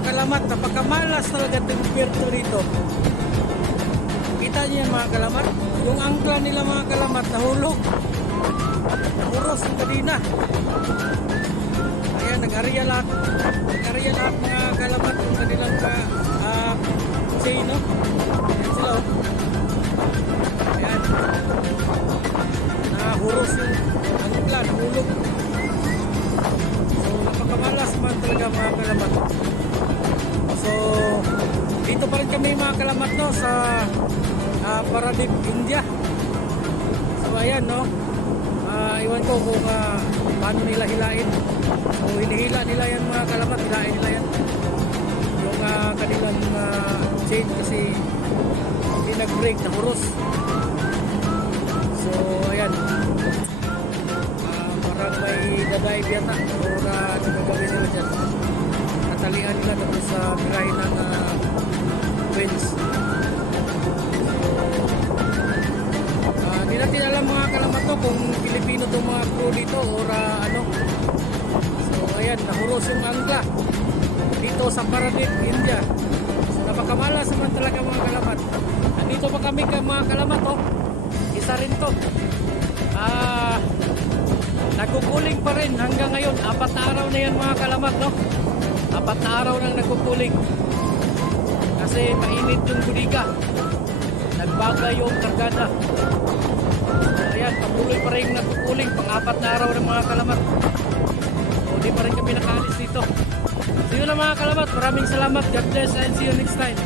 mga kalamat, napakamalas talaga itong Puerto rito. Kita niyo yan mga kalamat, yung angkla nila mga kalamat nahulog, nahuros yung kadina. Ayan, nag-area lahat mga kalamat yung kanilang chain, no? Ayan sila, oh. Ayan, nahuros yung angkla, nahulog. So napakamalas man talaga mga kalamat. So dito pa rin kami mga kalamat, no, sa Paradip, India. So ayan, no, iwan ko kung paano nila hilain. So hinihila nila yan mga kalamat, hilain nila yan yung kanilang chain kasi hindi nag-break, nahuros. So ayan, parang may dadive yata or nagagawin nila dyan, natalian nila tapos sa birahin ng winds. Hindi natin alam mga kalamat, to kung Pilipino itong mga crew dito or ano. So ayan, nahuros yung angkla dito sa Paradip, India. So napakamalas naman talaga mga kalamat. Nandito pa kami mga kalamat, oh. Isa rin to, nagkukuling pa rin hanggang ngayon. 4 na araw na yan mga kalamat, no? 4 na araw nang nagkukuling kasi mainit yung budiga, nagbaga yung kargada. So ayan, patuloy pa rin nagkukuling pang 4 na araw ng mga kalamat. So di pa rin kami nakaalis dito. So yun lang mga kalamat, maraming salamat, God bless and see you next time.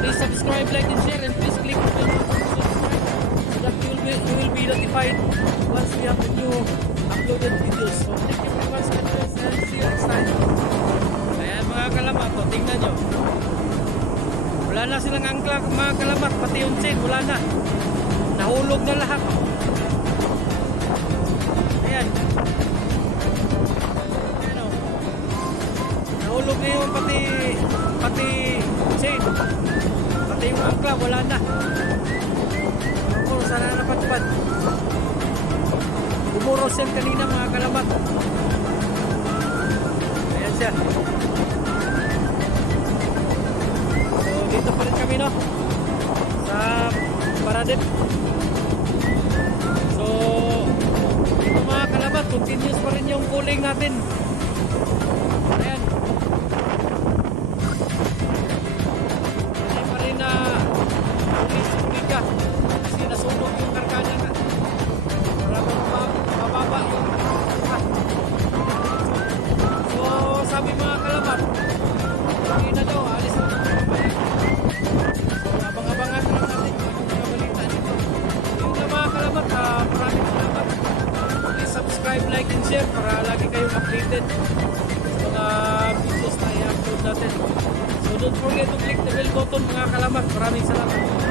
Please subscribe, like and share, and please click the bell button to subscribe so that you will be notified once we have the new uploaded videos. So thank you very much, God bless and see you next time. Ayan mga kalamat, o, tingnan nyo, wala na silang angkla mga kalamat, pati yung chain wala na, nahulog na lahat. Ayan, ayan, o, nahulog na yung pati chain, pati yung angkla wala na. Ako, sana napadpad. Bumuros yan kanina mga kalamat. Ayan siya. So dito pa rin kami, no, sa Paradip. So dito mga kalamat, continuous pa rin yung cooling natin. Ayan, hindi pa rin na ulis ka kasi nasunog yung karkada nga. Mababa yung so sabi mga kalamat, hindi na daw, alis na pabalik. So abang-abangan lang natin kung anong mga balita dito. Yung na mga kalamat, maraming salamat. Please subscribe, like and share para lagi kayong updated sa mga videos na i-upload natin. So don't forget to click the bell button mga kalamat. Maraming salamat.